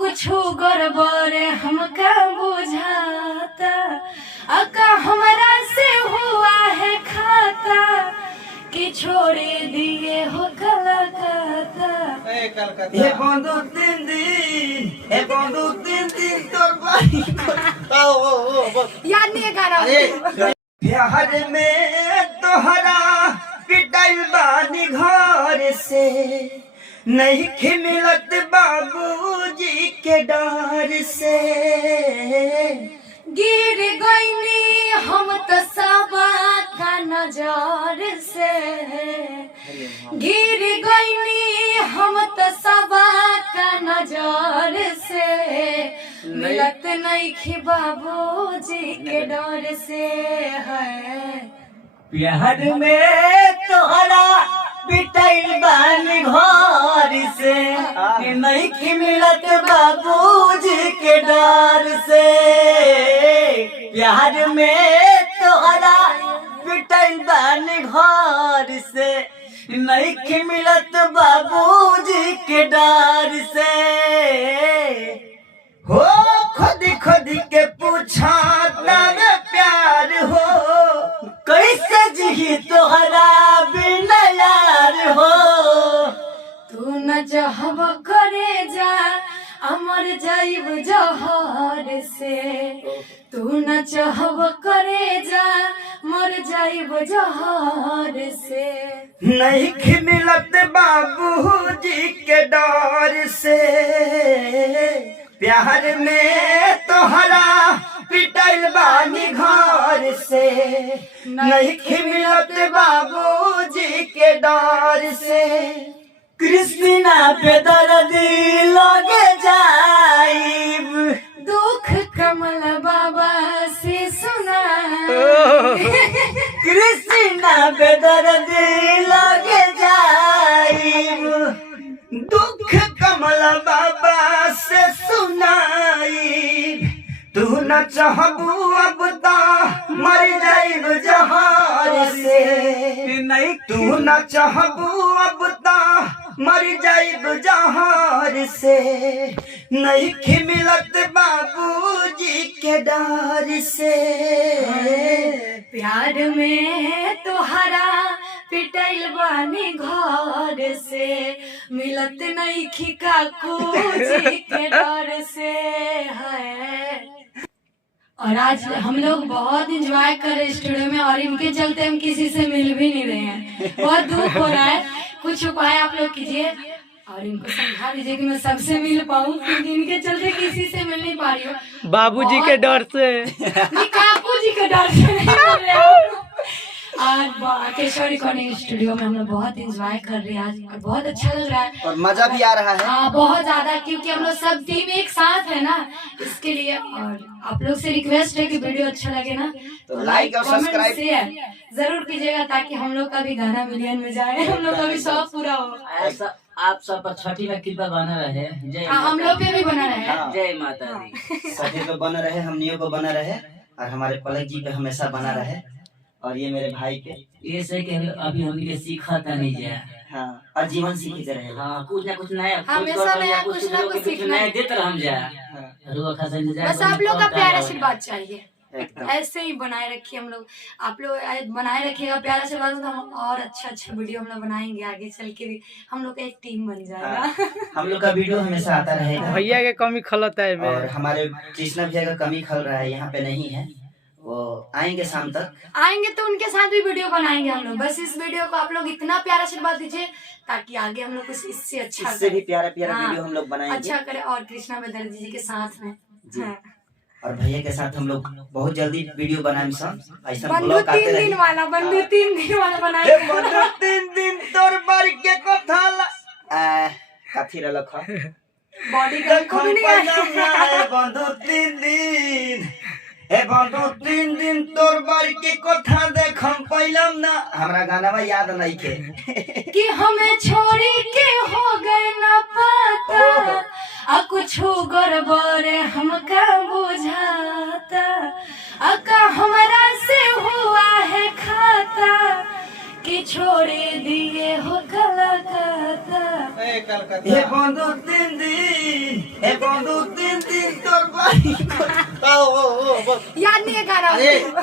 कुछ गड़बड़ हमका बुझाता, अका हमरा से हुआ है खाता कि छोड़े दिए हो कलकत्ता। हे बंधु तीन दिन, हे बंधु तीन दिन तोर बारी याद नहीं है गाना। बिहार में तोहरा पिटाइल बानी घर से, नहीं मिलत बाबूजी के डर से। गिर गईनी हम तो सबा का नजर से, गिर गईनी हम तो सबा का नजर से, मिलत नहीं खी बाबूजी के डर से है। बिहार में तोहरा पिटाइल बानी घर से, नहीं मिलत बाबूजी के डर से। बिहार में तोहरा पिटाइल बानी घर से, नहीं मिलत बाबूजी के डर से। हो खुद खुद के पूछा तब प्यार हो, कैसे जी तोहरा बिना यार हो। तू न जहब करे जा अमर जाइब जहर से, तू न चाहब करे जा मर जाइब जहर से। नहीं मिलत बाबूजी के डर से, प्यार में तोहरा पिटाइल बानी घर से, नहीं मिलत बाबूजी के डर से। कृष्णा पे दर्दी लगे जाइब, दुख कमल बाबा से सुना। कृष्णा पे दर्दी लगे जाइब, दुख कमल बाबा से सुनाई। तू न चाहबू अब ता मर जाइब जहार से, नहीं तू न चाहबू अब ता मर जाइब जहार से। नहीं मिलत बाबूजी के डर से, प्यार में तोहरा पिटाइल बानी घर से, मिलत नहीं खिका जी के डर से है। और आज हम लोग बहुत एंजॉय कर रहे हैं स्टूडियो में, और इनके चलते हम किसी से मिल भी नहीं रहे हैं। बहुत दुख हो रहा है, कुछ उपाय आप लोग कीजिए और इनको समझा दीजिए कि मैं सबसे मिल पाऊँ, क्योंकि इनके चलते किसी से मिल नहीं पा रही हूँ। बाबूजी के डर से, काकू जी के डर से नहीं बोल रहे हो। आज केशव रिकॉर्डिंग स्टूडियो में हम लोग बहुत एंजॉय कर रहे हैं आज, और बहुत अच्छा लग रहा है और मजा भी आ रहा है। हाँ बहुत ज्यादा, क्योंकि हम लोग सब टीम एक साथ है ना, इसके लिए। और आप लोग से रिक्वेस्ट है कि वीडियो अच्छा लगे ना तो लाइक और सब्सक्राइब शेयर जरूर कीजिएगा, ताकि हम लोग का भी गाना मिलियन में जाए, हम लोग का भी शौक पूरा हो। ऐसा आप सब पर छठी में कृपा बना रहे। जय हम लोग पे भी बना रहे। जय माता दी। सभी पे बना रहे, हमनियों को बना रहे, और हमारे पलक जी पे हमेशा बना रहे, और ये मेरे भाई के ये से के अभी हम के सीखा था नहीं जाए। हाँ, और जीवन सीखते रहे। हाँ, कुछ ना कुछ नया, हमेशा नया कुछ ना कुछ सीखना नया देते रह हम जाए। रुआ खासा इंतजार, बस आप लोग का प्यार आशीर्वाद चाहिए, एकदम ऐसे ही बनाए रखिए। हम लोग आप लोग बनाए रखिएगा प्यार आशीर्वाद, तो हम और अच्छा वीडियो हम लोग बनाएंगे आगे चल के भी, हम लोग का एक टीम बन जाएगा। हम लोग का वीडियो हमेशा आता रहेगा। भैया के कमी खलता है और हमारे कृष्णा भैया का कमी खल रहा है, यहाँ पे नहीं है, वो आएंगे शाम तक। आएंगे तो उनके साथ भी वीडियो बनाएंगे हम लोग। बस इस वीडियो को आप लोग इतना प्यार आशीर्वाद दीजिए, ताकि आगे हम लोग कुछ इससे अच्छा इससे भी प्यारा प्यारा हाँ, वीडियो हम लोग बनाएंगे, अच्छा करे। और कृष्णा बेदर्जी जी के साथ में हाँ। और भैया के साथ हम लोग बहुत जल्दी वीडियो बनाएंगे सब। ऐसा बंधु ब्लॉग आते 3 रहे। दिन वाला, बंधु 3 दिन वाला ए बनाएंगे। बंधु 3 दिन तोर बर के कथा काथी रलख बॉडी का देखो बंधु 3 दिन, ए बंधु 3 दिन तोर बर के कथा देखम पहिलम ना। हमरा गाना में याद नहीं के कि हमें छोड़ी के हो गए ना पता, आ कुछ गड़बड़ हमका बुझाता, अका हमरा से हुआ है खाता कि छोड़े दिए हो कलकत्ता। हे बंधु 3 दिन हे बंधु 3 दिन तोर बारी याद नहीं है गाना